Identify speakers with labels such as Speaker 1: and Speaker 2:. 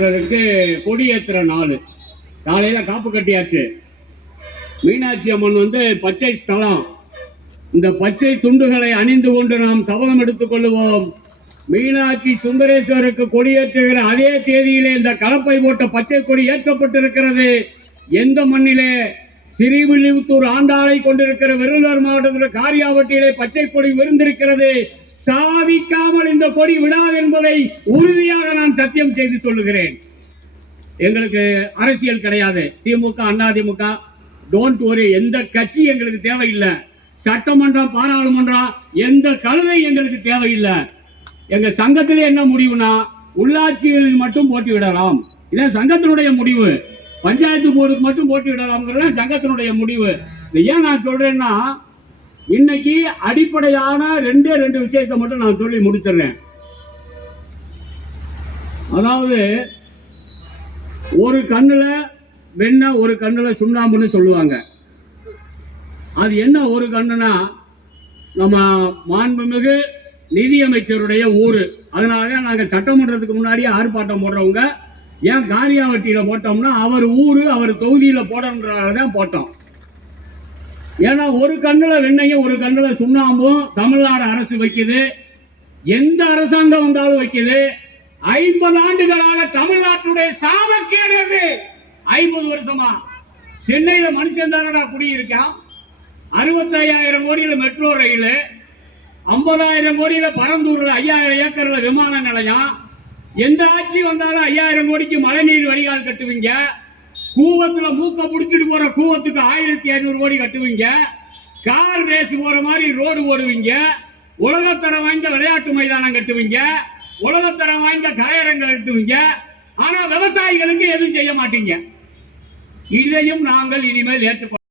Speaker 1: கொடியேற்றுற நாள். காலையில் காப்பு கட்டியாச்சு. மீனாட்சி அம்மன் வந்து பச்சை ஸ்தலம். இந்த பச்சை துண்டுகளை அணிந்து கொண்டு நாம் சபதம் எடுத்துக் கொள்ளுவோம். மீனாட்சி சுந்தரேஸ்வருக்கு கொடியேற்றுகிற அதே தேதியிலே இந்த கலப்பை போட்ட பச்சை கொடி ஏற்றப்பட்டிருக்கிறது. எந்த மண்ணிலே? ஸ்ரீவில்லிபுத்தூர் ஆண்டாளை கொண்டிருக்கிற விருதுநகர் மாவட்டத்தில் காரியாவட்டியிலே பச்சை கொடி விருந்திருக்கிறது. சாதிக்காமல் இந்த கொடி விடாது என்பதை உறுதியாக நான் சத்தியம் செய்து சொல்லுகிறேன். எங்களுக்கு அரசியல் கிடையாது. திமுக அதிமுக டோன்ட் ஒரி எந்த கட்சி எங்களுக்கு தேவையில்லை. சட்டமன்றம் பாராளுமன்றம் எந்த கழுதை எங்களுக்கு தேவையில்லை. எங்க சங்கத்தில் என்ன முடிவுனா உள்ளாட்சிகளில் மட்டும் போட்டியிடலாம். இதான் சங்கத்தினுடைய முடிவு. பஞ்சாயத்து போர்டுக்கு மட்டும் போட்டியிடலாம்ங்கிறது சங்கத்தினுடைய முடிவு. ஏன் நான் சொல்றேன்னா இன்னைக்கு அடிப்படையான ரெண்டே ரெண்டு விஷயத்தை மட்டும் நான் சொல்லி முடிச்சிடுறேன். அதாவது ஒரு கண்ணில் வெண்ண ஒரு கண்ணில் சுண்ணாம்புன்னு சொல்லுவாங்க. அது என்ன ஒரு கண்ணுனா நம்ம மாண்புமிகு நிதியமைச்சருடைய ஊர். அதனால தான் நாங்கள் சட்டமன்றத்துக்கு முன்னாடியே ஆர்ப்பாட்டம் போடுறவங்க ஏன் காரியாவட்டியில் போட்டோம்னா அவர் ஊர் அவர் தொகுதியில் போடணுன்றதால தான் போட்டோம். ஏன்னா ஒரு கண்ணில் வெண்ணையும் ஒரு கண்ணில் சுண்ணாம்பும் தமிழ்நாடு அரசு வைக்குது. எந்த அரசாங்கம் வந்தாலும் வைக்குது. ஐம்பது ஆண்டுகளாக தமிழ்நாட்டுடைய சாபக்கேடு அது. ஐம்பது வருஷமா. சென்னையில மனுஷன் தானடா குடியிருக்கான். அறுபத்தையாயிரம் கோடியில மெட்ரோ ரயில். ஐம்பதாயிரம் கோடியில பரந்தூர்ல ஐயாயிரம் ஏக்கர்ல விமான நிலையம். எந்த ஆட்சி வந்தாலும் ஐயாயிரம் கோடிக்கு மழைநீர் வடிகால் கட்டுவீங்க. கூவத்துல மூக்க பிடிச்சிட்டு போற கூவத்துக்கு ஆயிரத்தி ஐநூறு கோடி கட்டுவீங்க. கார் ரேஸ் போற மாதிரி ரோடு ஓடுவீங்க. உலகத்தரம் வாய்ந்த விளையாட்டு மைதானம் கட்டுவீங்க. உலகத்தரம் வாய்ந்த கலையரங்கம் கட்டுவீங்க. ஆனா விவசாயிகளுக்கு எதுவும் செய்ய மாட்டீங்க. இதையும் நாங்கள் இனிமேல் ஏற்றுக்கொள்ள